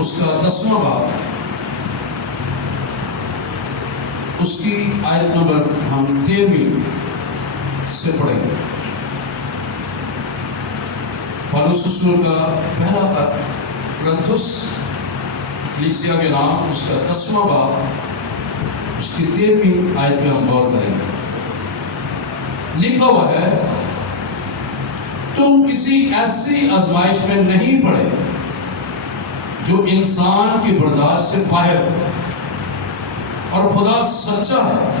اس کا 10واں باب، اس کی آیت نمبر ہم 13 سے پڑھیں گے۔ پالوس رسول کا پہلا خط کرنتھس کلیسیا کے نام، اس کا 10واں باب، اس کی 13ویں آیت پہ ہم غور کریں گے۔ لکھا ہوا ہے، تم کسی ایسی آزمائش میں نہیں پڑے جو انسان کی برداشت سے باہر ہو، اور خدا سچا ہے،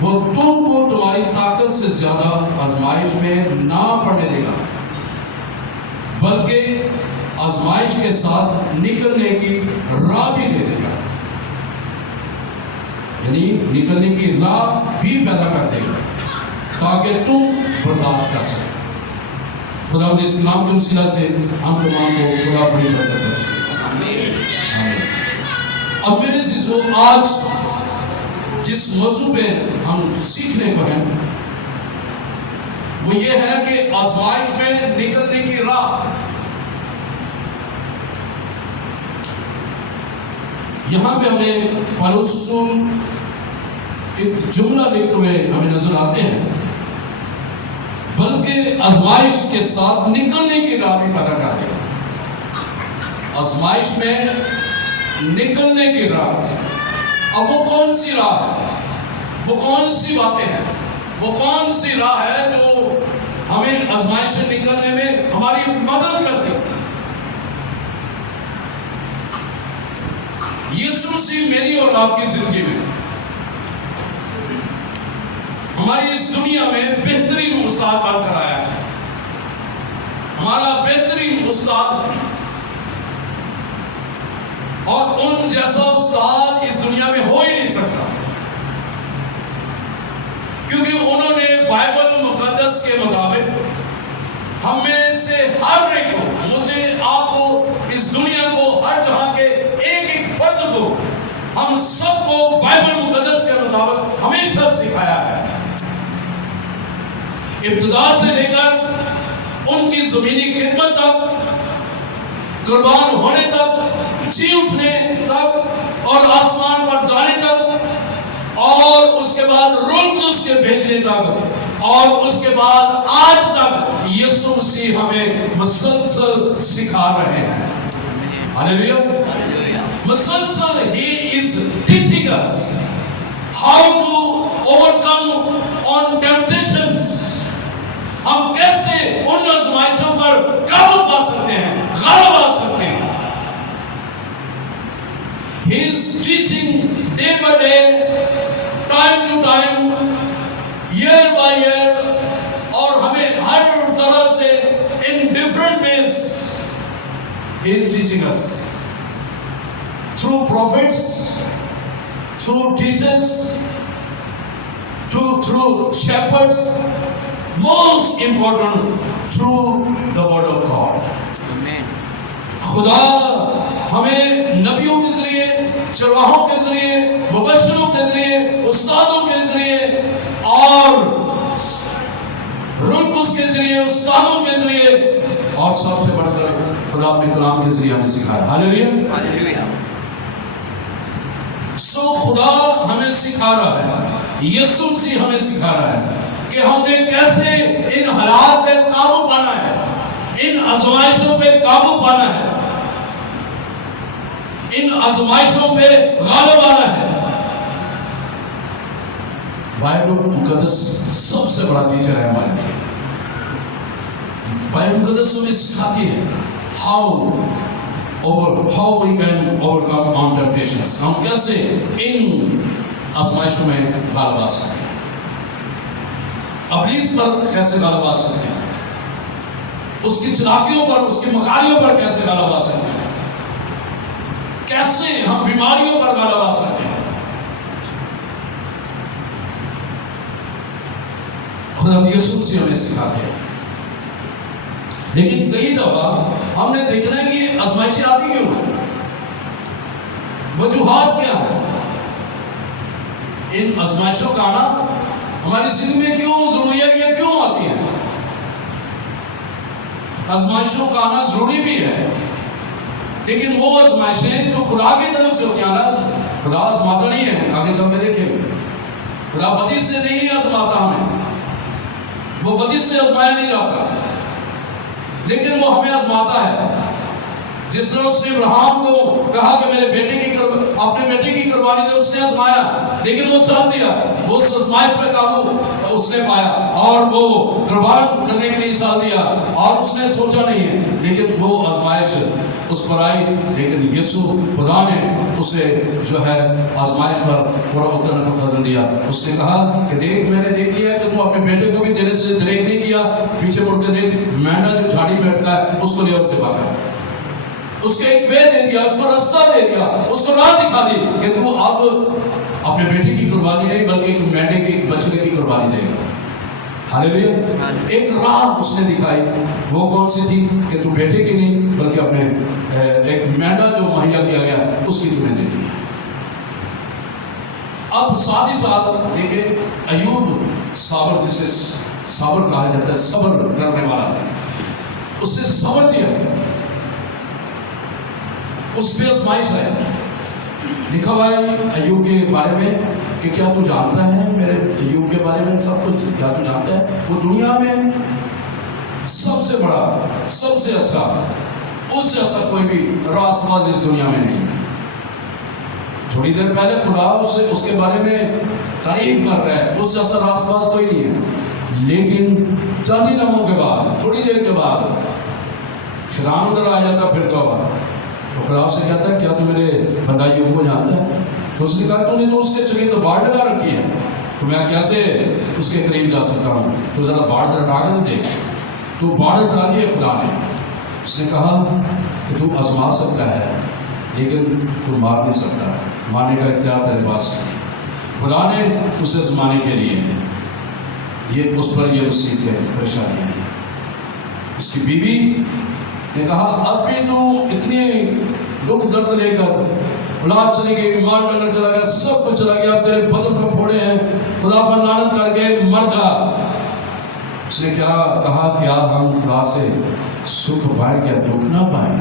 وہ تم کو تمہاری طاقت سے زیادہ آزمائش میں نہ پڑنے دے گا، بلکہ آزمائش کے ساتھ نکلنے کی راہ بھی دے دے گا، یعنی نکلنے کی راہ بھی پیدا کر دے گا تاکہ تم برداشت کر سکو۔ خدا نے اس کلام کے وسیلہ سے ہم تمام کو خدا بڑی برکت بخشے، آمین۔ اب میرے عزیزو، آج جس موضوع پہ ہم سیکھنے کو ہیں وہ یہ ہے کہ آزمائش میں نکلنے کی راہ۔ یہاں پہ ہمیں پالوس رسول ایک جملہ لکھتے ہوئے ہمیں نظر آتے ہیں، بلکہ آزمائش کے ساتھ نکلنے کی راہ بھی پیدا کر دے گا۔ آزمائش میں نکلنے کی راہ، اب وہ کون سی راہ ہے؟ وہ کون سی باتیں ہیں؟ وہ کون سی راہ ہے جو ہمیں آزمائش سے نکلنے میں ہماری مدد کرتی ہے؟ یسوع مسیح میری اور آپ کی زندگی میں، ہماری اس دنیا میں بہترین استاد بن کر آیا ہے، ہمارا بہترین استاد، اور ان جیسا استاد اس دنیا میں ہو ہی نہیں سکتا، کیونکہ انہوں نے بائبل مقدس کے مطابق ہم میں سے ہر ایک کو، مجھے، آپ کو، اس دنیا کو، ہر جہاں کے ایک ایک فرد کو، ہم سب کو بائبل مقدس کے مطابق ہمیشہ سکھایا ہے، ابتدا سے لے کر ان کی زمینی خدمت تک، قربان ہونے تک، جی اٹھنے تک، اور آسمان پر جانے تک، اور اس کے بعد روح القدس کے بھیجنے تک، اور اس کے بعد آج تک یسوع مسیح ہمیں مسلسل سکھا رہے ہیں۔ ہاللیلویا، مسلسل he is teaching us how to overcome on temptations، ہم کیسے ان آزمائشوں پر قابو پا سکتے ہیں، غالب آ سکتے ہیں۔ He is teaching day by day, time to time, year by year، اور ہمیں ہر طرح سے in different ways He is teaching us through prophets, through teachers, through shepherds, most important through the word of God۔ خدا ہمیں نبیوں کے ذریعے، چرواہوں کے ذریعے، مبشروں کے ذریعے، استادوں کے ذریعے، اور روح القدس کے ذریعے، استادوں کے ذریعے، اور سب سے بڑھ کر خدا اپنے کلام کے ذریعے ہمیں سکھایا۔ ہاللیلویا۔ سو خدا ہمیں سکھا رہا ہے، یسوع مسیح ہمیں سکھا رہا ہے کہ ہم نے کیسے ان حالات پہ قابو پانا ہے، ان آزمائشوں پہ قابو پانا ہے، ان آزمائشوں پہ غالب آنا ہے۔ بائبل مقدس سب سے بڑا ٹیچر ہے ہمارے لیے۔ بائبل مقدس ہمیں سکھاتی ہے how we can overcome on temptations، ہم کیسے ان آزمائشوں میں غالب آ سکتے ہیں، ابلیس پر کیسے غالب آ سکتے ہیں، اس کی چلاکیوں پر، اس کی مکاریوں پر کیسے غالب آ سکتے ہیں، کیسے ہم بیماریوں پر غالب آ سکتے ہیں۔ خدا یسوع مسیح ہمیں سکھاتے ہیں۔ لیکن کئی دفعہ ہم نے دیکھنا ہے کہ آزمائشیں آتی کیوں ہیں، وجوہات کیا ہیں، ان آزمائشوں کا آنا ہماری زندگی میں کیوں ضروری ہے، یہ کیوں آتی ہیں؟ آزمائشوں کا آنا ضروری بھی ہے، لیکن وہ آزمائشیں جو خدا کی طرف سے ہوتی ہیں نا، خدا آزماتا نہیں ہے، آگے چل کے دیکھیں، خدا بدی سے نہیں آزماتا ہمیں، وہ بدی سے آزمایا نہیں جاتا، لیکن وہ ہمیں آزماتا ہے۔ جس طرح اس نے ابراہیم کو کہا کہ میرے بیٹے کی اپنے بیٹے کی قربانی دے، اس نے آزمایا، لیکن وہ چل دیا، وہ اس آزمائش پہ قابو اس نے پایا اور وہ قربان کرنے کے لیے چل دیا، اور اس نے سوچا نہیں ہے، لیکن وہ آزمائش اس پر آئی، لیکن یسوع خدا نے اسے جو ہے آزمائش پر پورا اترنے کا فضل دیا۔ اس نے کہا کہ دیکھ، میں نے دیکھ لیا کہ تم اپنے بیٹے کو بھی دینے سے دریغ نہیں کیا، پیچھے مڑ کے دیکھ، مینڈا جو جھاڑی بیٹھتا ہے اس کو لے اور ذبح کر، اس کے ایک وے دے دیا، اس کو رستہ دے دیا، اس کو راہ دکھا دی کہ تو اب اپنے بیٹے کی قربانی نہیں بلکہ ایک مینڈے کی، ایک بچڑے کی قربانی دے گا۔ ہاللیلویا، ایک راہ اس نے دکھائی، وہ کون سی تھی کہ تو بیٹے کی نہیں بلکہ اپنے ایک مینڈا جو مہیا کیا گیا اس کی تمہیں دے دی۔ اب ساتھ ہی ساتھ دیکھیں ایوب صابر، جسے صابر کہا جاتا ہے، صبر کرنے والا، اس نے صبر دیا، اس پہ آزمائش آئی۔ لکھا ہوا ہے ایوب کے بارے میں کہ کیا تو جانتا ہے، میرے ایوب کے بارے میں سب کچھ کیا تو جانتا ہے، وہ دنیا میں سب سے بڑا، سب سے اچھا، اس جیسا کوئی بھی راست باز اس دنیا میں نہیں ہے۔ تھوڑی دیر پہلے خدا اس کے بارے میں تعریف کر رہا ہے، اس جیسا راست باز کوئی نہیں ہے، لیکن چند ہی لمحوں کے بعد، تھوڑی دیر کے بعد شیطان ادھر آ جاتا پھرتا ہوا، تو خدا سے کہتا ہے کیا تو میرے بندہ ایوب کو جانتا ہے؟ تو اس نے کہا تو نے تو اس کے چلیے تو باڑ لگا رکھی ہے، تو میں کیسے اس کے قریب جا سکتا ہوں؟ تو ذرا باڑ ذرا ڈال کے دیکھ، تو باڑ ڈال دی خدا نے۔ اس نے کہا کہ تو آزما سکتا ہے لیکن تو مار نہیں سکتا، مارنے کا اختیار تیرے پاس نہیں۔ خدا نے اسے آزمانے کے لیے یہ اس پر یہ مصیبتیں پریشانیاں ہیں۔ اس کی بیوی نے کہا اب بھی تو اتنی دکھ درد لے کر، اولاد چلی گئی، مال ڈنگر چلا گیا، سب کچھ چلا گیا، تیرے بدن کو پھوڑے ہیں، خدا پر لعنت کر کے مر جا۔ اس نے کیا کہا، کیا ہم خدا سے سکھ پائیں کیا دکھ نہ پائیں؟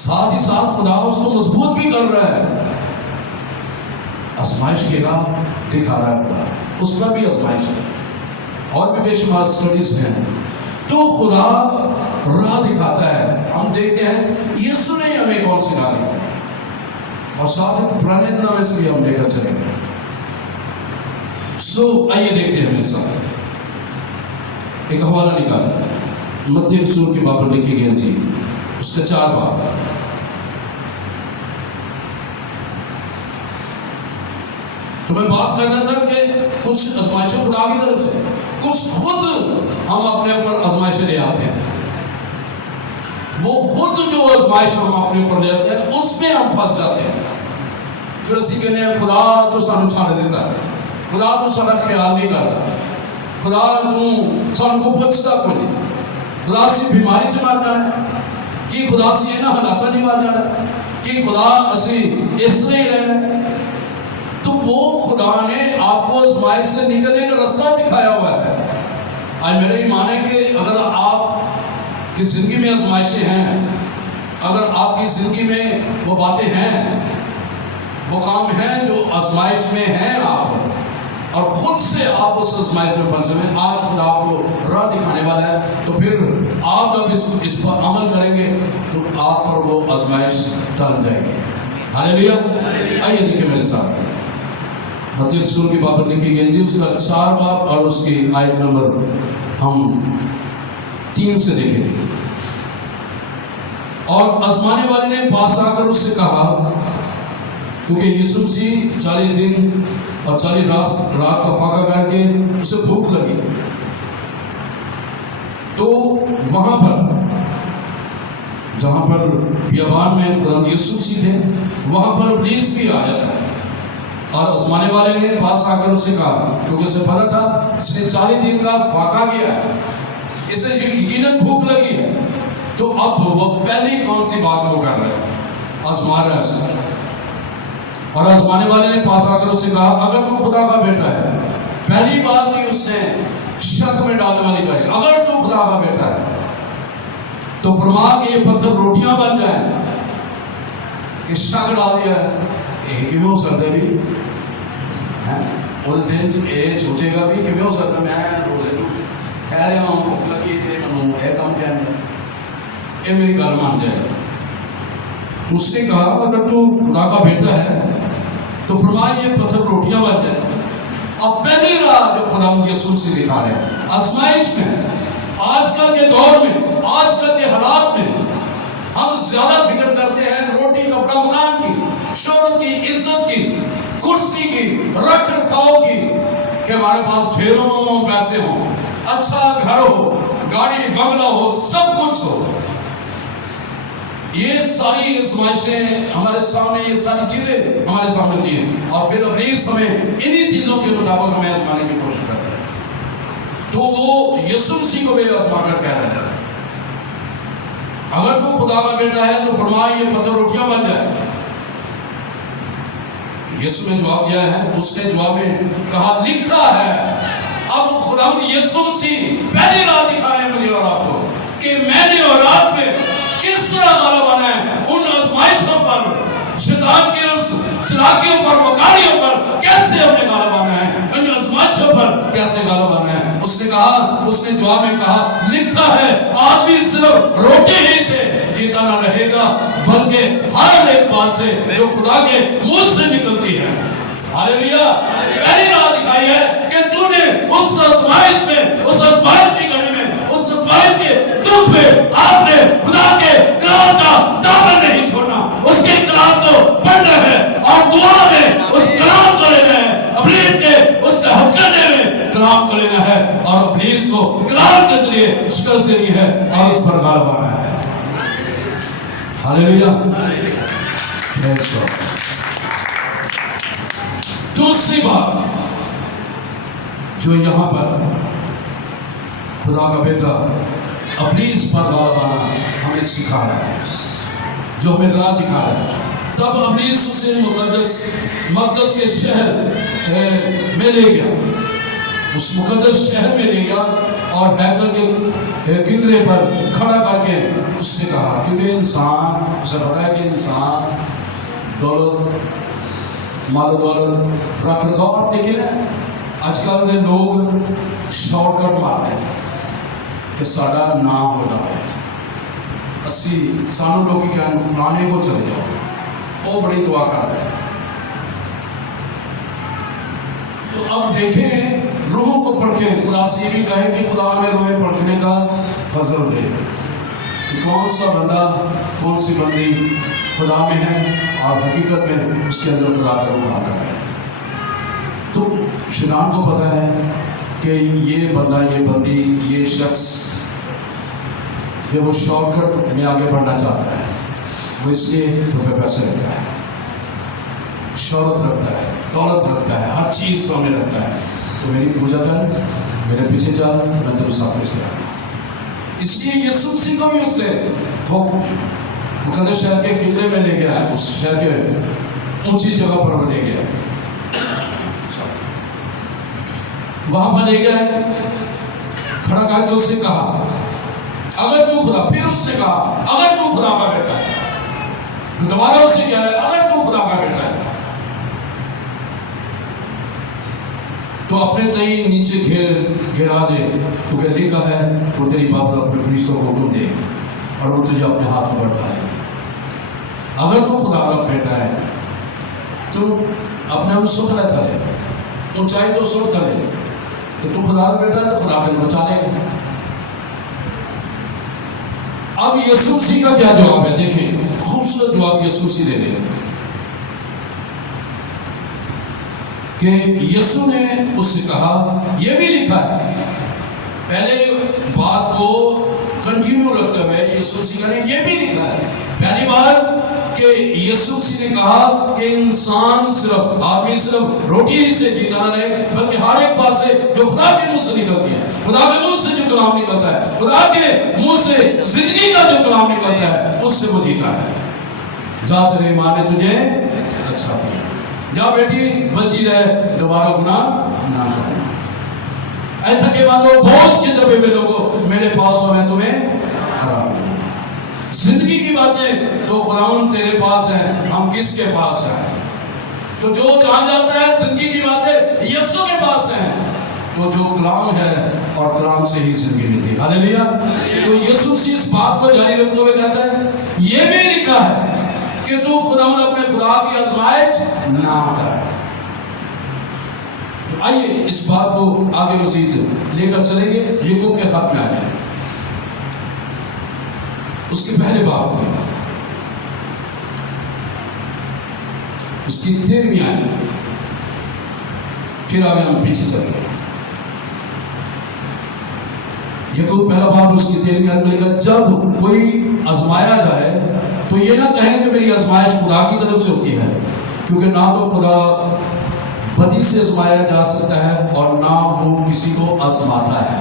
ساتھ ہی ساتھ خدا اس کو مضبوط بھی کر رہا ہے، آزمائش کی راہ دکھا رہا ہے خدا، اس پر بھی آزمائش ہے، اور بھی بے شمار سٹڈیز ہیں۔ تو خدا راہ دکھاتا ہے، ہم دیکھتے ہیں یسوع نے ہمیں کون سی راہ دکھائی، اور ساتھ ہی پرانے دنوں میں سے بھی ہم لے کر چلیں گے۔ آئیے دیکھتے ہیں میرے ساتھ ایک حوالہ نکالا، متی رسول کے باب پر لکھی گئی تھی، اس کے 4 باب۔ تو میں بات کر رہا تھا کہ کچھ آزمائشیں خدا کی طرف سے، کچھ خود ہم اپنے اوپر آزمائشیں لے آتے ہیں، وہ خود جو آزمائش ہم اپنے اوپر لے آتے ہیں اس میں ہم پھنس جاتے ہیں۔ پھر اسی کہنے ہیں خدا تو سانو چھاڑ دیتا ہے، خدا تو سارا خیال نہیں کرتا، خدا تو سانو کو پوچھتا کوئی نہیں، خدا سے بیماری سے مار جانا ہے کہ خدا سے یہ نہ حالاتہ نہیں مار جانا ہے کہ خدا اسی اس طرح ہی رہنا ہے۔ تو وہ خدا نے آپ کو آزمائش سے نکلنے کا رستہ دکھایا ہوا ہے۔ آج میرا ایمان ہے کہ اگر آپ کی زندگی میں آزمائشیں ہیں، اگر آپ کی زندگی میں وہ باتیں ہیں، وہ کام ہیں جو آزمائش میں ہیں آپ، اور خود سے آپ اس آزمائش میں پھنسے ہوئے، آج خدا آپ کو راہ دکھانے والا ہے، تو پھر آپ جب اس پر عمل کریں گے تو آپ پر وہ آزمائش ٹل جائے گی۔ ہاللیلویا، آئیے دیکھیں میرے ساتھ متی رسول کی باب پر لکھی گئی تھی، اس کا 4 باب اور اس کی آیت نمبر ہم 3 سے دیکھیں گے۔ اور آزمانے والے نے پاس آ کر اس سے کہا، کیونکہ یسوع مسیح 40 دن اور 40 رات کا فاقہ کر کے اسے بھوک لگی، تو وہاں پر جہاں پر بیابان میں خدا یسوع مسیح تھے، وہاں پر ابلیس بھی آ جاتا ہے، اور آزمانے والے نے پاس آ کر اسے کہا، کیونکہ اسے پتا تھا اس نے 40 دن کا فاقہ کیا ہے، اسے یقیناً بھوک لگی ہے، تو اب وہ پہلی کون سی بات وہ کر رہے ہیں، آزما رہا ہے اسے۔ اور آزمانے والے نے پاس آ کر اسے کہا، اگر تو خدا کا بیٹا ہے، پہلی بات ہی اس نے شک میں ڈالنے والی کہی، اگر تو خدا کا بیٹا ہے، تو فرما کہ یہ پتھر روٹیاں بن جائیں کہ شک ڈال دیا یہ کیوں ہو سکتا ہے بھی وہ دن یہ سوچے گا بھی کیوں ہو سکتا میں روزے کہہ رہا ہوں بھوک لگی تھی میں یہ کام کیا یہ میری گل مان جائے گا. تو اس نے کہا اگر تو خدا کا بیٹا ہے تو فرمایا یہ پتھر روٹیاں بن جائیں. اب پہلی راہ جو خدا یسوع سے دکھا رہے ہیں آزمائش میں آج کل کے دور میں آج کل کے حالات میں ہم زیادہ فکر کرتے ہیں روٹی کپڑا مکان کی شہرت کی عزت کی کرسی کی رکھ رکھاؤ کی کہ ہمارے پاس ڈھیروں پیسے ہوں اچھا گھر ہو گاڑی بنگلہ ہو سب کچھ ہو. یہ ساری آزمائشیں ہمارے سامنے یہ ساری چیزیں ہمارے سامنے ہوتی ہیں اور پھر ابلیس ہمیں انہی چیزوں کے مطابق ہمیں آزمانے کی کوشش کرتا ہے. تو وہ یسوع مسیح کو بھی آزما کر کہہ رہا ہے اگر تو خدا کا بیٹا ہے تو فرمایا یہ پتھر روٹیاں بن جائے. یسوع نے جواب دیا ہے اس نے جواب میں کہا لکھا ہے. اب خدا یسوع مسیح پہلی راہ دکھا رہے ہیں مجھے اور آپ کو کہ میں نے اور آپ میں کس طرح غالب آنا ہے ان آزمائشوں پر شیطان کی اس چلاکیوں پر مکاریوں پر کیسے ہم نے غالب آنا ہے ان آزمائشوں پر کیسے غالب آنا ہے. اس نے کہا اس نے جواب میں کہا لکھا ہے آدمی صرف روٹی ہی سے جیتا نہ رہے گا بلکہ ہر ایک بات سے جو خدا کے منہ سے نکلتی ہے. ہاللیلویا. پہلی راہ دکھائی ہے کہ تو نے اس آزمائش میں اس آزمائش کی گھڑی میں اس آزمائش کے دکھ میں آپ نے خدا کے کلام کا دامن نہیں چھوڑنا اس کے کلام کو پڑھنا ہے اور دعا میں اس کلام کو لینا ہے ابلیس کے اس کے حق کرنے میں کلام کو لینا ہے اور ابلیس کو کلام کے ذریعے شکست دینی ہے اور اس پر غالب آنا ہے. ہاللیلویا. پریز گاڈ. دوسری بات جو یہاں پر خدا کا بیٹا ابلیس پر غالب آنا ہمیں سکھا رہا ہے جو ہمیں راہ دکھا رہا ہے. تب ابلیس اسے مقدس کے شہر میں لے گیا اس مقدس شہر میں لے گیا اور ہیکل کے کنگرے پر کھڑا کر کے اس سے کہا کیونکہ انسان سے بڑا ہے کہ انسان دولت مال و دولت رکھ رکھاؤ. آپ دیکھیں آج کل کے لوگ شارٹ کٹ مارتے ہیں کہ ساڈا نام ہو جائے اسی سانو لوگ کیا فلانے کو چلے جاؤ وہ بڑی دعا کر رہے ہیں. تو اب دیکھیں روحوں کو پرکھیں. خدا سے یہ بھی کہیں کہ خدا ہمیں روحیں پرکھنے کا فضل دے کہ کون سا بندہ کون سی بندی خدا میں ہے اور حقیقت میں اس کے اندر خدا کا روح کام کر رہے ہیں. تو شیطان کو پتہ ہے کہ یہ بندہ یہ بندی یہ شخص کہ وہ شارٹ کٹ میں آگے بڑھنا چاہتا ہے وہ اس لیے روپے پیسے رکھتا ہے شہرت رکھتا ہے دولت رکھتا ہے ہر چیز سامنے رکھتا ہے. تو میری پوجا کر میرے پیچھے چل میں تیرے ساتھ پیچھے آؤں. اس لیے یسوع مسیح کو بھی اس نے وہ مقدس شہر کے کنارے میں لے گیا ہے اس شہر کے اونچی جگہ پر لے گیا ہے وہاں پر لے گیا ہے کھڑا کر کے اس سے کہا اگر تو خدا پھر اس نے کہا اگر تو خدا کا بیٹا ہے دوبارہ اس سے کہہ رہا ہے اگر تو خدا کا بیٹا ہے تو اپنے تئیں نیچے گرا دے کیونکہ لکھا ہے وہ تیری باپ اپنے فرشتوں کو حکم دے گا اور وہ تجھے اپنے ہاتھ میں ڈالے گا. اگر تو خدا کا بیٹا ہے تو اپنے ہم سکھ لیتا لے اونچائی تو سکھ لے تو خدا کا بیٹا ہے تو خدا تجھے بچا لے گا. اب یسوع مسیح کا کیا جواب ہے دیکھیں خوبصورت جواب یسوع مسیح دے رہے ہیں کہ یسوع نے اس سے کہا یہ بھی لکھا ہے پہلے بات کو کنٹینیو رکھتے ہوئے یسوع مسیح کہہ رہے ہیں یہ بھی لکھا ہے. پہلی بات کہ یسوع مسیح نے کہا کہ انسان صرف آدمی صرف روٹی ہی سے جیتا نہ رہے بلکہ ہر ایک بات سے جو خدا کے منہ سے نکلتی ہے خدا کے منہ سے جو کلام نکلتا ہے خدا کے منہ سے زندگی کا جو کلام نکلتا ہے اس سے وہ جیتا ہے. جا تیرے ماں نے تجھے اچھا کیا جا بیٹی بچی رہے دوبارہ گناہ نہ کرنا. اے تھکے باندھو بوجھ کے دبے ہوئے لوگوں میرے پاس ہو میں تمہیں آرام دوں گا. باتیں تو خداوند تیرے پاس ہیں، ہم کس کے پاس ہیں؟ تو جو جان جاتا ہے زندگی کی باتیں یسوع کے پاس ہیں، تو جو کلام ہے اور کلام سے ہی زندگی ملتی ہے۔ ہاللیلویا۔ تو یسوع سے اس بات کو جاری رکھتے ہوئے کہتا ہے یہ بھی لکھا ہے کہ تو خداوند اپنے خدا کی آزمائش نہ کر۔ تو آئیے اس بات کو آگے مزید لے کر چلیں گے، یعقوب کے خط میں آئے اس کے پہلے باب میں، اس کی 13ویں آیت میں، پھر آگے ہم پیچھے چلیں گے۔ یعقوب پہلا باب اس کی 13ویں آیت میں لکھا جب کوئی آزمایا جائے تو یہ نہ کہیں کہ میری آزمائش خدا کی طرف سے ہوتی ہے، کیونکہ نہ تو خدا بدی سے آزمایا جا سکتا ہے اور نہ وہ کسی کو آزماتا ہے۔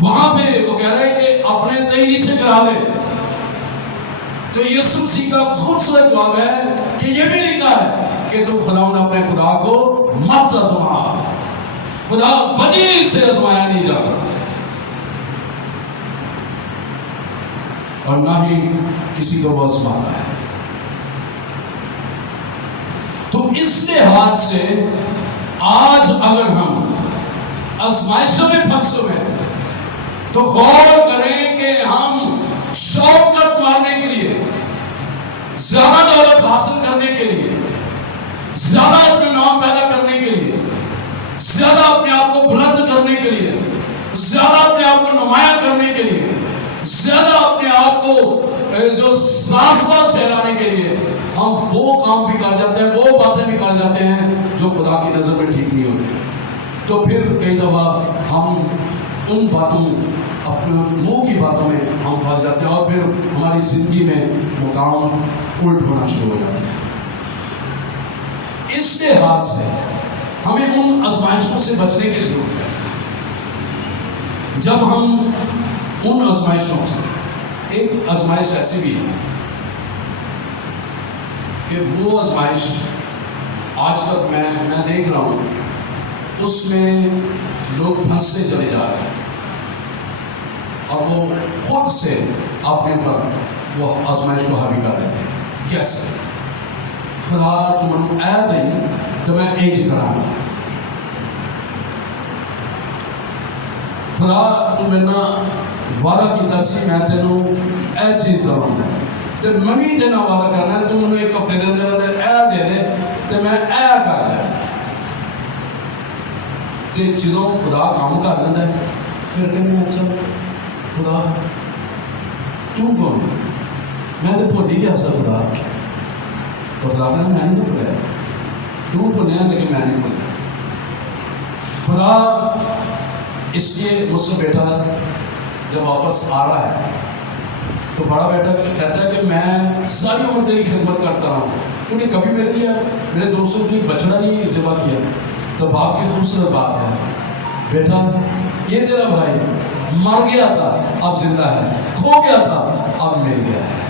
وہاں پہ وہ کہہ رہے ہیں کہ اپنے تہی نیچے گرا دے۔ تو یسوع مسیح کا خوبصورت جواب ہے کہ یہ بھی لکھا ہے کہ تو خداوند اپنے خدا کو مت آزما، خدا بدی سے آزمایا نہیں جاتا اور نہ ہی کسی کو وہ آزماتا ہے۔ تو اس لحاظ سے آج اگر ہم آزمائشوں میں پھنسے ہوئے ہیں تو غور کریں کہ ہم شارٹ کٹ مارنے کے لیے، زیادہ دولت حاصل کرنے کے لیے، زیادہ اپنے نام پیدا کرنے کے لیے، زیادہ اپنے آپ کو بلند کرنے کے لیے، زیادہ اپنے آپ کو نمایاں کرنے کے لیے، زیادہ اپنے آپ کو جو راسوا سہلانے کے لیے ہم وہ کام بھی کر جاتے ہیں، وہ باتیں بھی کر جاتے ہیں جو خدا کی نظر میں ٹھیک نہیں ہوتی۔ تو پھر کئی دفعہ ہم ان باتوں، اپنے منہ کی باتوں میں ہم پھنس جاتے ہیں اور پھر ہماری زندگی میں مقام الٹ ہونا شروع ہو جاتے ہیں۔ اس لحاظ سے ہمیں ان آزمائشوں سے بچنے کی ضرورت ہے۔ جب ہم ان آزمائشوں سے، ایک آزمائش ایسی بھی ہے کہ وہ آزمائش آج تک میں دیکھ رہا ہوں، اس میں لوگ پھنستے چلے جا رہے ہیں اور وہ خود سے اپنے اوپر وہ آزمائش کو حاوی کر لیتے ہیں۔ کیسے؟ خدا تو منو اے دئی تو میں انج کرانا، خدا تو میرا وعدہ کیتا سی میں تینوں اے چیز دواں تے میں بھی تینا وعدہ کرنا تو منو ایک ہفتے دے اے دے دے تے میں اے کر دیا۔ تے جدوں خدا کام کر لیندا ہے پھر کہنے اچھا خدا تو کون ہے؟ میں تو بھول ہی گیا سا خدا۔ تو خدا کہنا میں نہیں تو بھولیا، تو بھولیا لیکن میں نہیں بھولیا۔ خدا اس لیے مجھ سے بیٹا جب واپس آ رہا ہے تو بڑا بیٹا کہتا ہے کہ میں ساری عمر تیری خدمت کرتا رہا ہوں، تو نے کبھی میرے لیے میرے دوستوں کے لیے بچڑا نہیں ذبح کیا۔ تو باپ کی خوبصورت بات ہے، بیٹا یہ تیرا بھائی مر گیا تھا اب زندہ ہے، کھو گیا تھا اب مل گیا ہے۔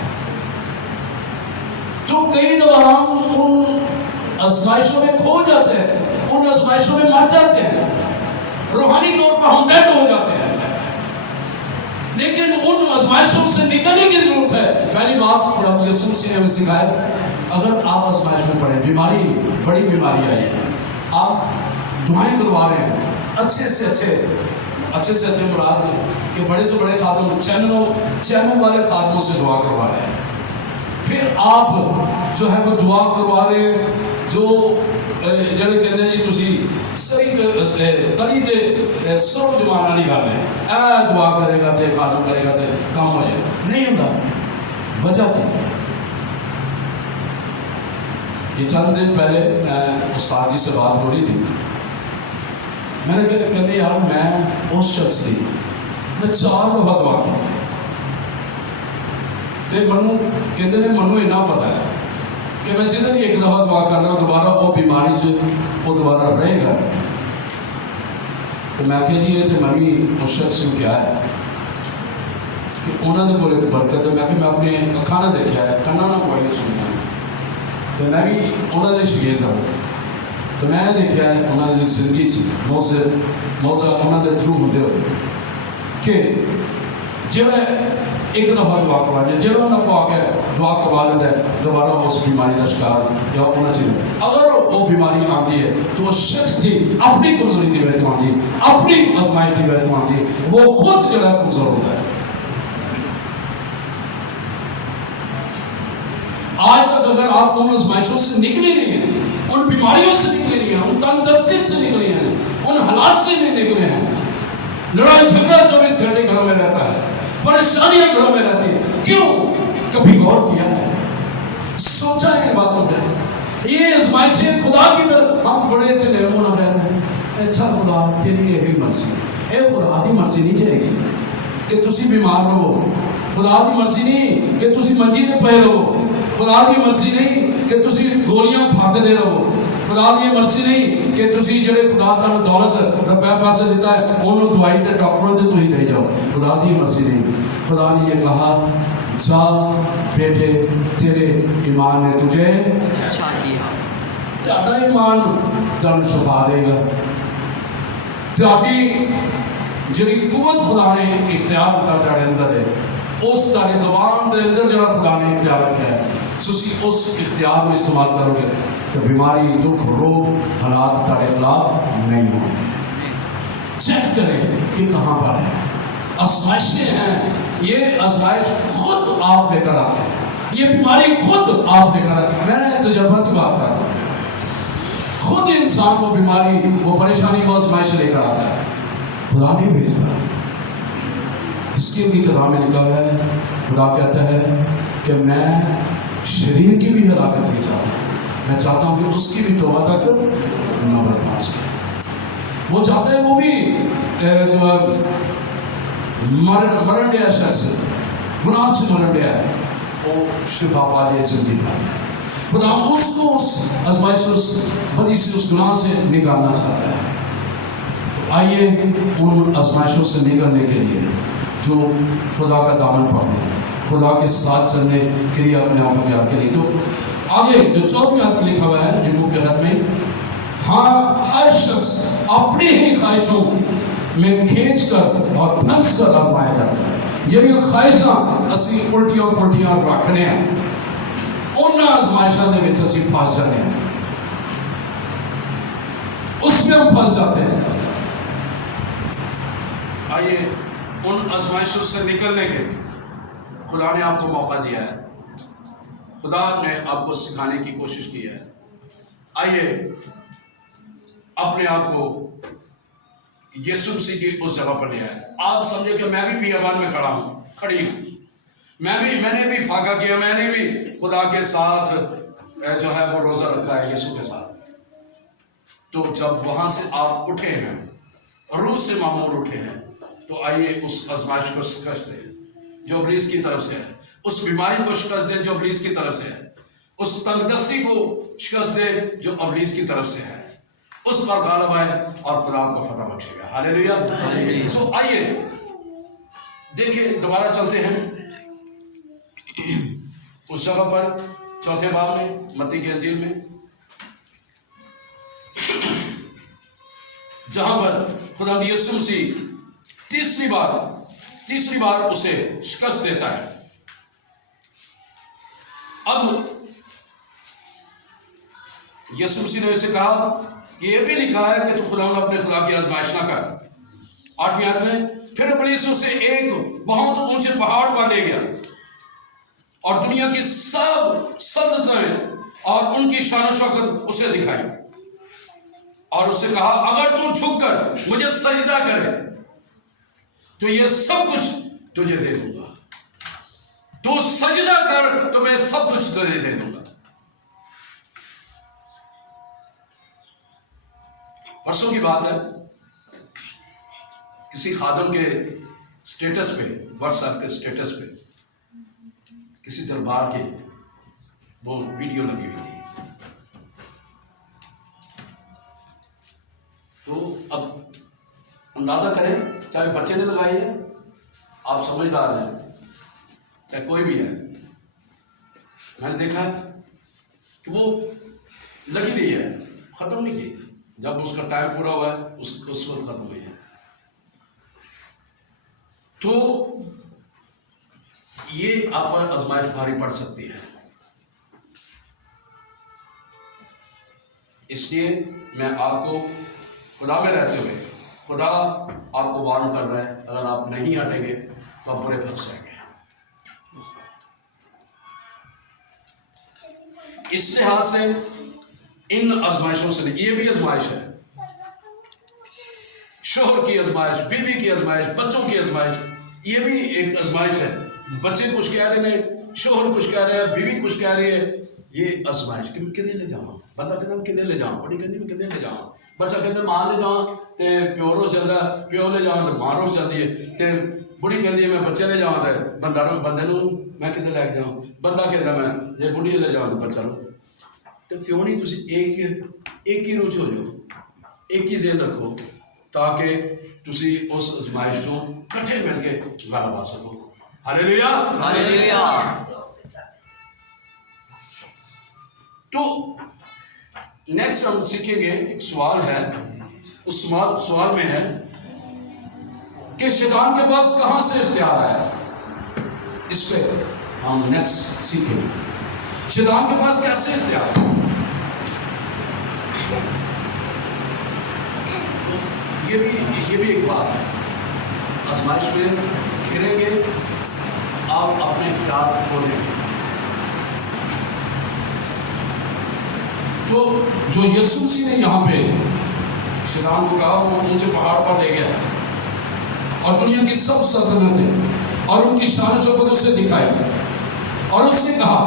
تو کئی دفعہ ہم ان آزمائشوں میں کھو جاتے ہیں، ان آزمائشوں میں مر جاتے ہیں، روحانی طور پر ہم ڈیڈ ہو جاتے ہیں، لیکن ان آزمائشوں سے نکلنے کی ضرورت ہے۔ پہلی بات خدا یسوع مسیح نے ہمیں سکھایا، اگر آپ آزمائش میں پڑے، بیماری بڑی بیماری آئی ہے، آپ دعائیں کروا رہے ہیں، اچھے سے اچھے مراد کہ بڑے سے بڑے خادم چینل والے خادموں سے دعا کروا رہے ہیں، پھر آپ جو ہے وہ دعا کروا رہے ہیں جو جڑے کہتے ہیں جی تسی صحیح تلی تے سرو جمانا نہیں کر رہے، اے دعا کرے گا تے خادم کرے گا تے کام ہو جائے، نہیں ہوتا۔ وجہ کیا ہے؟ یہ چند دن پہلے استاد جی سے بات ہو رہی تھی، میں نے کہتے یار میں اس شخص کی میں 4 دفعہ دعا کی تے منو کہتے نے منو اتنا پتا ہے کہ میں جدھر ایک دفعہ دعا کرنا دوبارہ وہ بیماری سے وہ دوبارہ رہے گا۔ تو میں کہ جی یہ منی اس شخص کو کیا ہے کہ انہوں نے بولے برکت ہے، میں کہ میں اپنے اکھاں نہ دیکھا ہے، کنا نہ موبائل سننا، تو میں بھی انہوں نے شگرد ہوں، تو میں دیکھا ہے انہوں نے زندگی موضوع انہوں نے تھرو ہوتے ہوئے کہ جڑا ایک دفعہ دعا کروا لے جڑا انہاں کو آ کے دعا کروا لیتا ہے دوبارہ اس بیماری کا شکار یا ہونا چاہیے. اگر وہ بیماری آتی ہے تو اس شخص کی اپنی کمزوری کی وجہ آتی ہے, اپنی آزمائش کی وجہ آتی ہے, وہ خود جڑا کمزور ہوتا ہے. آج تک اگر آپ ان آزمائشوں سے نکلے نہیں ہیں, ان بیماریوں سے نکلے نہیں ہیں, ان تندرستی سے نکلے ہیں, ان حالات سے نہیں نکلے ہیں, لڑائی جھگڑا 24 گھنٹے گھروں میں رہتا ہے, پریشانیاں گھروں میں رہتی ہیں, کیوں؟ کبھی غور کیا ہے, سوچا ہے ان باتوں پہ؟ یہ آزمائشیں خدا کی طرف ہم بڑے ٹلیموں نہ رہتے ہیں. اچھا خدا تیری یہی مرضی, اے خدا دی مرضی نہیں چلے گی کہ تسی بیمار رہو, خدا دی مرضی نہیں کہ تسی منجی تے پے رہو, خدا دی مرضی نہیں کہ تسی گولیاں پھاک دے رہو, خدا دی مرضی نہیں کہ تسی جڑے خدا تانوں دولت روپے پیسے دیتا ہے انہوں دوائی تے ڈاکٹروں تے تسی دے جاؤ. خدا دی مرضی نہیں. خدا نے یہ کہا جا بیٹے تیرے ایمان نے تجھے اچھا کیا. تہاڈا ایمان تانوں شفا دے گا. تہاڈی جڑی قوت خدا نے اختیار دیتا تہاڈے اندر ہے, اس تہاڈی زبان دے اندر جڑا خدا نے اختیار رکھا ہے, تسی اس اختیار میں استعمال کرو گے تو بیماری, دکھ, روگ, حالات تہاڈے خلاف نہیں ہوں گے. چیک کریں کہ کہاں پر ہے. آزمائشیں ہیں, یہ آزمائش خود آپ لے کر آتے ہیں, یہ بیماری خود آپ لے کر آتے ہیں. میں نے تجرباتی بات کر رہا ہوں, خود انسان کو بیماری, وہ پریشانی, وہ آزمائش لے کر آتا ہے, خدا نہیں بھیجتا. اس کی کتاب میں لکھا ہوا ہے, خدا کہتا ہے کہ میں شریر کی بھی ہلاکت نہیں چاہتا, میں چاہتا ہوں کہ اس کی بھی توبہ تک نوبت پہنچ جائے. وہ چاہتا ہے وہ بھی جو مرن گیا شخص, گناہ سے مرن گیا ہے, وہ شفا پا لے, زندگی پا لے. خدا اس کو اس آزمائش, اس بدی سے, اس گناہ سے نکالنا چاہتا ہے. آئیے ان آزمائشوں سے نکلنے کے لیے جو خدا کا دامن پکڑے, خدا کے ساتھ چلنے کے لیے اپنے آپ کو تیار کریں. تو آگے جو 4ویں آیت میں لکھا ہوا ہے یعقوب کے خط میں, ہاں ہر شخص اپنی ہی خواہشوں میں کھینچ کر اور پھنس کر آزمایا جاتا ہے. جہاں خواہشاں اسی الٹیاں پلٹیاں رکھنے ہیں, ان آزمائشوں کے وچ اسی پھنس جاتے ہیں, اس میں ہم پھنس جاتے ہیں. آئیے ان آزمائشوں سے نکلنے کے خدا نے آپ کو موقع دیا ہے, خدا نے آپ کو سکھانے کی کوشش کی ہے. آئیے اپنے آپ کو یسوع مسیح کی اس جگہ پر لے آئے. آپ سمجھے کہ میں بھی بیابان میں کھڑی ہوں, میں نے بھی فاقہ کیا, میں نے بھی خدا کے ساتھ جو ہے وہ روزہ رکھا ہے یسوع کے ساتھ. تو جب وہاں سے آپ اٹھے ہیں, روح سے معمور اٹھے ہیں, تو آئیے اس آزمائش کو شکست دیں جو ابلیس کی طرف سے ہے, اس بیماری کو شکست دیں جو ابلیس کی طرف سے ہے, اس تنگدستی کو شکست دیں جو ابلیس کی طرف سے ہے. اس پر غالب آئے اور خدا آپ کو فتح بخشے گا. ہاللیلویہ. سو آئیے دیکھیں, دوبارہ چلتے ہیں اس جگہ پر 4 باب میں, متی کی انجیل میں, جہاں پر خدا یسوع مسیح تیسری بار اسے شکست دیتا ہے. اب یسوع مسیح نے اسے کہا کہ یہ بھی لکھا ہے کہ تو خدا اپنے خدا کی آزمائش نہ کر. 8ویں آیت میں, پھر ابلیس اسے ایک بہت اونچے پہاڑ پر لے گیا اور دنیا کی سب سلطنتیں اور ان کی شان و شوکت اسے دکھائی, اور اسے کہا اگر تو جھک کر مجھے سجدہ کرے تو یہ سب کچھ تجھے دے دوں گا. تو سجدہ کر تو میں سب کچھ تجھے دے دوں گا. پرسوں کی بات ہے, کسی خادم کے سٹیٹس پہ, واٹس ایپ کے سٹیٹس پہ کسی دربار کی وہ ویڈیو لگی ہوئی تھی. تو اب اندازہ کریں, چاہے بچے نے لگائی ہے, آپ سمجھدار ہیں, چاہے کوئی بھی ہے, میں نے دیکھا کہ وہ لگی ہوئی ہے, ختم نہیں کی. جب اس کا ٹائم پورا ہوا ہے اس وقت ختم ہوئی ہے. تو یہ آپ پر آزمائش بھاری پڑ سکتی ہے. اس لیے میں آپ کو خدا میں رہتے ہوئے خدا آپ کو وارن کر رہا ہے، اگر آپ نہیں ہٹیں گے تو آپ برے پھنس جائیں گے. اس لحاظ سے ان آزمائشوں سے نہیں، یہ بھی آزمائش ہے، شوہر کی آزمائش، بیوی کی آزمائش، بچوں کی آزمائش، یہ بھی ایک آزمائش ہے. بچے کچھ کہہ رہے ہیں، شوہر کچھ کہہ رہے ہیں، بیوی کچھ کہہ رہی ہے، یہ آزمائش کہ کدے لے جاؤں، بندہ کہتا کدے لے جاؤں، بڑی کہتی میں کدے لے جاؤں، بچہ کہتے ماں لے جاؤں تے پیو رو جاتا، پیو لے جاؤں تو ماں رو جاتی ہے، تے بڑی کہتی ہے میں بچے لے جاؤں تے بندے نوں میں کدے لے کے جاؤں، بندہ کہتا میں جے بڑھی لے جاؤں تو بچہ رو. تو کیوں نہیں تسی ایک ہی روچ ہو جاؤ، ایک ہی ذہن رکھو تاکہ تسی اس آزمائش کو کٹھے مل کے غلبہ سکو. ہاللیلویا ہاللیلویا. تو نیکسٹ ہم سیکھیں گے، ایک سوال ہے، اس سوال میں ہے کہ شیطان کے پاس کہاں سے اختیار آیا. اس پہ ہم نیکسٹ سیکھیں گے شیطان کے پاس کیسے اختیار آیا. یہ بھی ایک بات ہے. آزمائش میں گریں گے، آپ اپنے اختیار کھو دیں گے. تو جو یسوع مسیح نے یہاں پہ شیطان کو کہا، وہ اونچے پہاڑ پر لے گیا اور دنیا کی سب سلطنتیں اور ان کی شان و شوکت اسے دکھائی اور اس نے کہا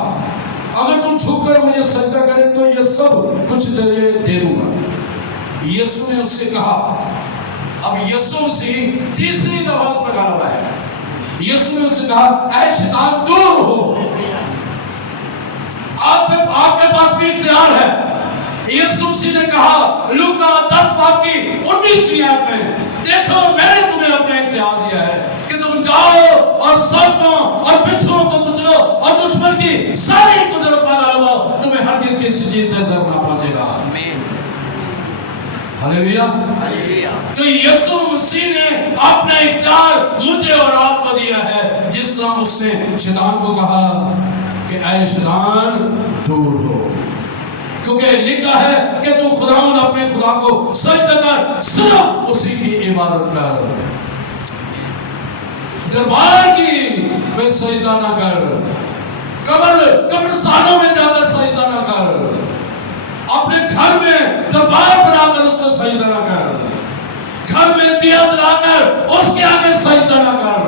اگر تم جھک کر مجھے سجدہ کرے تو یہ سب کچھ تجھے دے دوں گا. یسوع نے اس سے کہا، اب یسوع مسیح تیسری دفعہ پر گانا رہا ہے. یسوع نے اس سے کہا اے شیطان دور ہو، آپ کے پاس بھی اختیار ہے. یسوع مسیح نے کہا لوکا 10:19 آیت میں، دیکھو میں نے تمہیں اپنا اختیار دیا ہے کہ تم جاؤ اور سرپوں اور بچھوؤں کو کچلو اور دشمن کی ساری قدرت پر غلبہ تمہیں ہرگز کسی چیز سے ضرر نہ پہنچے گا. ہاللیلویا ہاللیلویا. تو یسوع مسیح نے اپنا اختیار مجھے اور آپ کو دیا ہے، جس طرح اس نے شیطان کو کہا کہ اے شیطان دور ہو، کیونکہ لکھا ہے کہ تو خداوند اپنے خدا کو سجدہ کر، صرف اسی کی عبادت کر، دربار کی پہ سجدہ نہ کر، قبرستانوں میں جا کر سجدہ نہ کر، اپنے گھر میں دربار بنا کر اس کو سجدہ نہ کر، گھر میں دیا جلا کر اس کے آگے سجدہ نہ کر،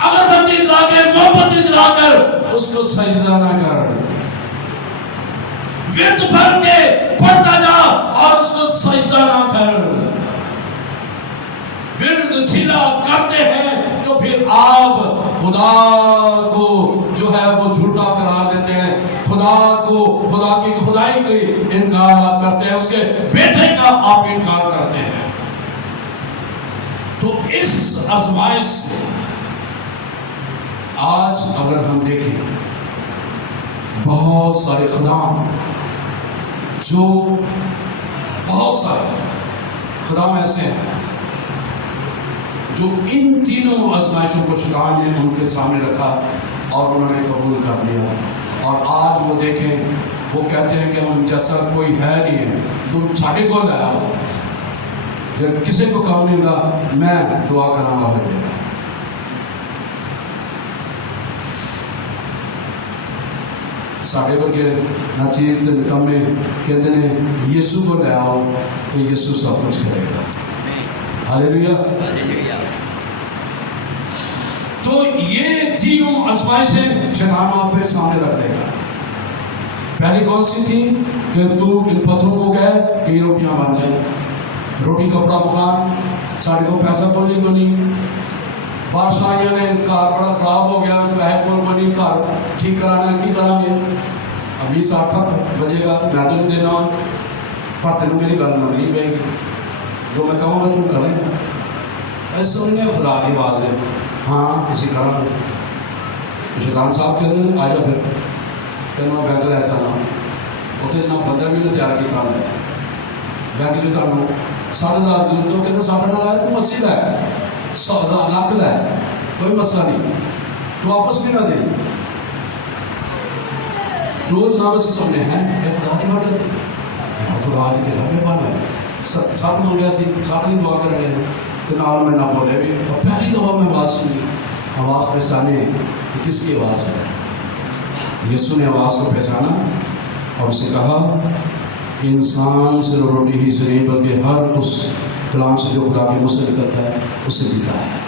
اگربتی جلا کے موم بتی جلا کر اس کو سجدہ نہ کر، ورد بھر کے پڑھتا جا اور اس کو سجدہ نہ کر. ورد چھیلا کرتے ہیں تو پھر آپ خدا کو جو ہے وہ جھوٹا قرار دیتے ہیں، خدا کی خدائی کی انکار آپ کرتے ہیں، اس کے بیٹے کا آپ انکار کرتے ہیں. تو اس آزمائش سے آج اگر ہم دیکھیں بہت سارے خدام، جو بہت سارے خدام ایسے ہیں جو ان تینوں آزمائشوں کو شیطان نے ان کے سامنے رکھا اور انہوں نے قبول کر لیا. اور آج وہ دیکھیں، وہ کہتے ہیں کہ ہم جیسا کوئی ہے نہیں ہے، تم چھاٹے کو لایا ہو، جب کسی کو کام نہیں ہوگا میں دعا کراں گا ہو جائے گا. ساڑھے ورگے نہ چیز تے نکمے کہتے ہیں یسوع کو لے آؤ تو یسوع سب کچھ کرے گا. ہاللیلویا. تو یہ تینوں آزمائشیں شیطان آپ کے سامنے رکھ دے گا. پہلی کون سی تھی کہ تو ان پتھروں کو کہے کہ یہ روٹیاں بن جائیں. روٹی کپڑا مکان، ساڑھے کو پیسہ بولنے کو نہیں، بادشاہیاں نے کار بڑا خراب ہو گیا، پیسے بول کو نہیں، کار ٹھیک کرانا کی کریں گے، ابھی 60 بجے گا میں تو نہیں دینا، پر تینوں میری گل مننی پائے گی، جو میں کہوں گا تم کریں. ایسے انہیں خدا دی بات ہے، ہاں اسی کرا گے. شیطان صاحب کہتے ہیں آجا پھر تینوں بینک لے چاہنا، اتنے نہ بندہ بھی نے تیار کیا ہے بینک جو تمہیں 60,000 تو کہتے 60 نہ لائے تو 80 لائے، 100,000 لاکھ لائے، کوئی مسئلہ نہیں. تو آپس میں نہ دیں. روز نامس کے سامنے ہیں اے خدا دی عبادت ہے خدا دی کتابیں پڑھنا ہے. سب لوگ ایسی سب نے دعا کر رہے ہیں تو نال میں نہ بولے بھی. اور پہلی دفعہ میں آواز سنی, آواز پہچانے کہ کس کی آواز ہے. یسوع نے آواز کو پہچانا اور اسے کہا کہ انسان صرف روٹی ہی سے نہیں بلکہ ہر اس کلام سے جو خدا کے منہ سے نکلتا ہے اسے جیتا ہے.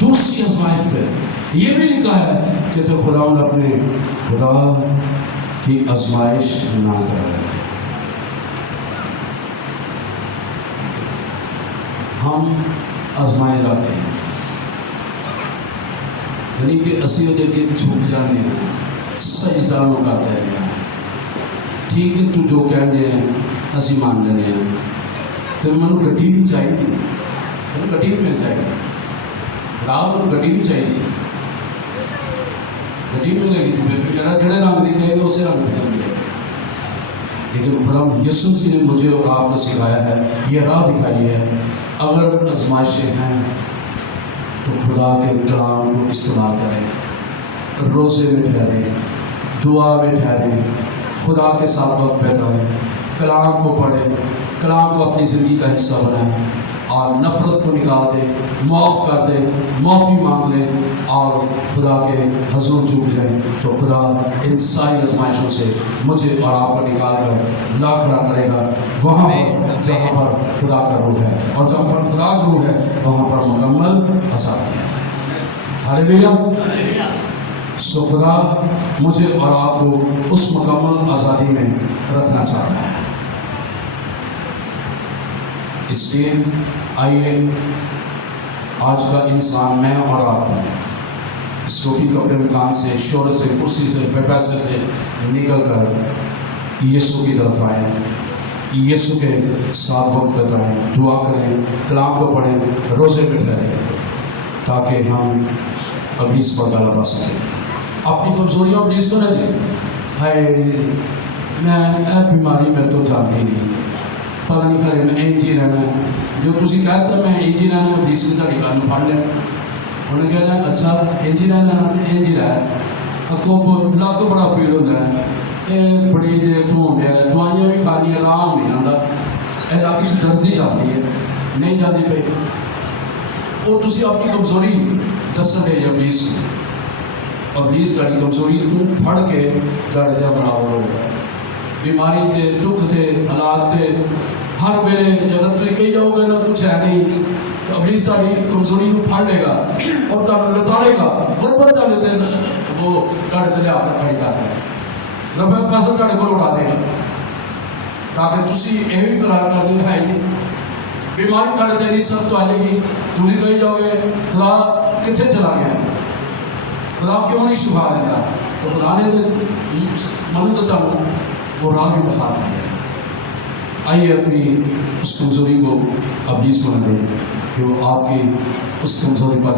دوسری آزمائش پہ یہ بھی لکھا ہے کہ تو خدا نے اپنے خدا کی آزمائش نہ کرے. ہم آزمائے جاتے ہیں یعنی کہ اسی وجہ کے جھک جانے ہیں, سجدہ نہ کرتے ہیں. ٹھیک ہے تو جو کہنے ہیں اسی مان لینے ہیں. تو منو گڈی بھی چاہیے, گڈی بھی مل جائے گی. رات کو گڈی بھی چاہیے, گڈی ملے گی تو بے فکر ہے جڑے رنگ دی جائے گا اسے رنگ دی ملے گا. لیکن خدا یسوع مسیح نے مجھے اور آپ کو سکھایا ہے, یہ راہ دکھائی ہے. اگر آزمائشیں ہیں تو خدا کے کلام کو استعمال کریں, روزے میں ٹھہریں, دعا میں ٹھہریں, خدا کے ساتھ وقت بتائیں, کلام کو پڑھیں, کلام کو اپنی زندگی کا حصہ بنائیں اور نفرت کو نکال دیں, معاف کر دیں, معافی مانگ لیں اور خدا کے حضور جھک جائیں. تو خدا ان ساری آزمائشوں سے مجھے اور آپ کو نکال کر لا کھڑا کرے گا وہاں پر جہاں پر خدا کا روح ہے, اور جہاں پر خدا کا روح ہے وہاں پر مکمل آزادی ہے. ہاللیلویا. سو خدا مجھے اور آپ کو اس مکمل آزادی میں رکھنا چاہتا ہے. اس لیے آئیے آج کا انسان میں اور آپ ہوں, اس روٹی کپڑے مکان سے, شہرت سے, کرسی سے, بے پیسے سے نکل کر یسوع کی طرف آئیں, یسوع کے ساتھ وقت بتائیں, دعا کریں, کلام کو پڑھیں, روزے پہ ٹھہریں تاکہ ہم ابلیس پر غلبہ پا سکیں. اپنی کمزوریوں ابلیس کو نہ دیں. ہائے میں بیماری میں تو جانتی نہیں, پتہ نہیں کرے میں انج ہی رہنا ہے. جو تسی کہتے میں انج ہی رہنا ہے, ابلیس نے تہاڈی گل نوں پڑھ لیا. انہیں کہنا اچھا انج ہی رہنا نا, انج ہی رہ. اگوں لت بڑا پیڑ ہوتا ہے, یہ بڑی دیر تو ہو گیا, دوائیاں بھی کھانی, آرام نہیں آتا, یہ لاکی سے درد ہی جاتی ہے, نہیں جاتی پہ. اور تسی اپنی کمزوری دسن دے ابلیس کو, ابلیس تہاڈی کمزوری کو پھڑ کے تہاڈے تے برابر ہوئے گا. بیماری تے, دکھ تے, حالات تے ہر ویلے جب تھی کہی جاؤ گے نا کچھ ہے نہیں, تو ابلیس تہاڈی کمزوری کو پھڑ لے گا اور تہاڈوں لتاڑے گا. غربت تہاڈے تے وہ تہاڈے تے لیا کر کھڑی کر دے گا, روپے پیسہ تہاڈے کول اڑا دے گا تاکہ تسی یہ بھی قرار کر دیں ہے نہیں. بیماری تہاڈے تے نہیں سخت تو آ جائے گی, تسی کہی جاؤ گے خدا کتنے چلا گیا, خدا کیوں نہیں شفا دیتا. تو خدا نے منو تو تمہیں وہ راہ بھی دکھا دی ہے. آئیے اپنی اس کمزوری کو ابلیس کو نہ دیں کہ وہ آپ کی اس کمزوری پر